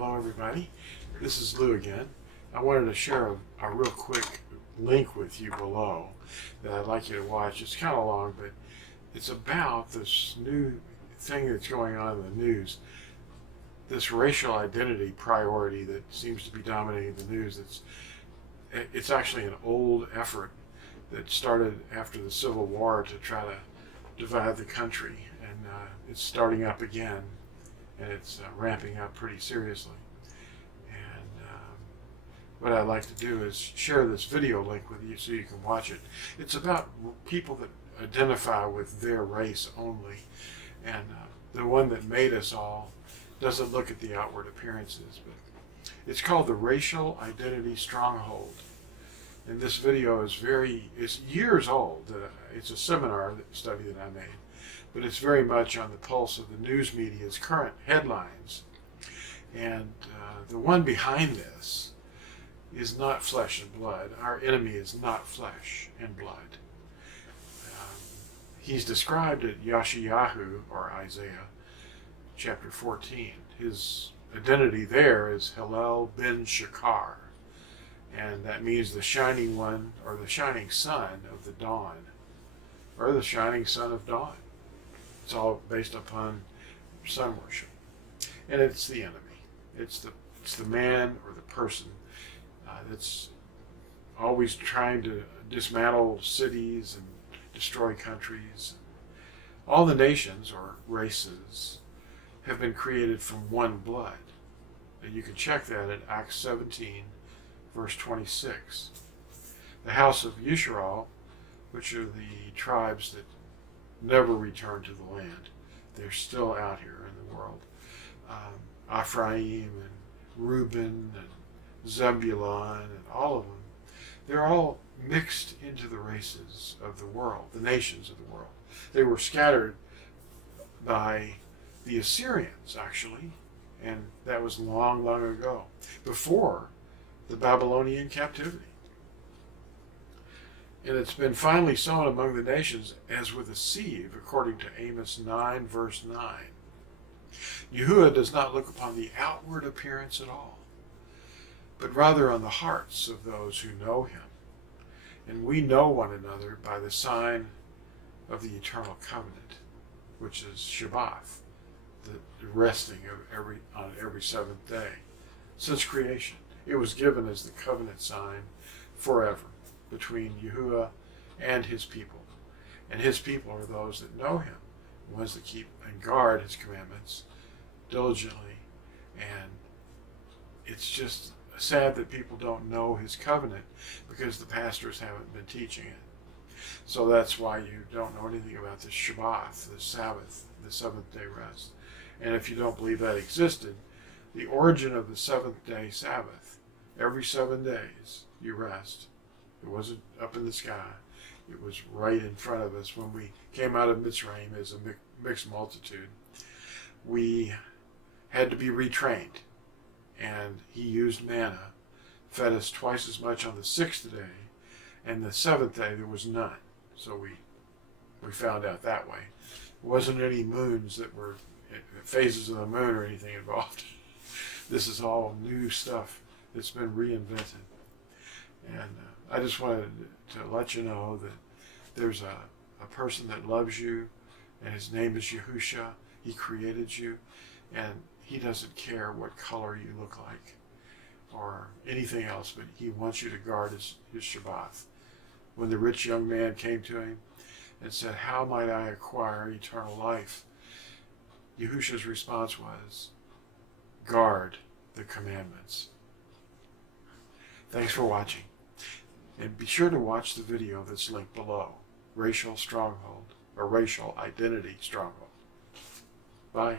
Hello everybody, this is Lou again. I wanted to share a real quick link with you below that I'd like you to watch. It's kind of long, but it's about this new thing that's going on in the news, this racial identity priority that seems to be dominating the news. It's actually an old effort that started after the Civil War to try to divide the country, and it's starting up again, and it's ramping up pretty seriously. And what I'd like to do is share this video link with you so you can watch it. It's about people that identify with their race only, and the one that made us all doesn't look at the outward appearances, but it's called the Racial Identity Stronghold. And this video is it's years old. It's a seminar study that I made, but it's very much on the pulse of the news media's current headlines. And the one behind this is not flesh and blood. Our enemy is not flesh and blood. He's described at Yashayahu, or Isaiah, chapter 14. His identity there is Hillel ben Shakar, and that means the shining one, or the shining son of the dawn, or the shining son of dawn. It's all based upon sun worship, and it's the enemy. It's the man or the person that's always trying to dismantle cities and destroy countries. All the nations or races have been created from one blood, and you can check that at Acts 17, verse 26. The house of Yisrael, which are the tribes that never returned to the land, they're still out here in the world. Ephraim and Reuben and Zebulun and all of them, they're all mixed into the races of the world, the nations of the world. They were scattered by the Assyrians, actually, and that was long, long ago, before the Babylonian captivity. And it's been finally sown among the nations as with a sieve, according to Amos 9, verse 9. Yahuwah does not look upon the outward appearance at all, but rather on the hearts of those who know him. And we know one another by the sign of the eternal covenant, which is Shabbat, the resting of on every seventh day. Since creation, it was given as the covenant sign forever between Yahuwah and his people. And his people are those that know him, the ones that keep and guard his commandments diligently. And it's just sad that people don't know his covenant because the pastors haven't been teaching it. So that's why you don't know anything about the Shabbat, the Sabbath, the seventh day rest. And if you don't believe that existed, the origin of the seventh day Sabbath, every 7 days you rest. It wasn't up in the sky. It was right in front of us when we came out of Mitzrayim as a mixed multitude. We had to be retrained, and he used manna, fed us twice as much on the 6th day, and the 7th day there was none. So we found out that way. There wasn't any moons that were phases of the moon or anything involved. This is all new stuff that's been reinvented. And I just wanted to let you know that there's a person that loves you, and his name is Yahusha. He created you, and he doesn't care what color you look like or anything else, but he wants you to guard his Shabbat. When the rich young man came to him and said, "How might I acquire eternal life?" Yahusha's response was, "Guard the commandments." Thanks for watching. And be sure to watch the video that's linked below, Racial Stronghold, or Racial Identity Stronghold. Bye.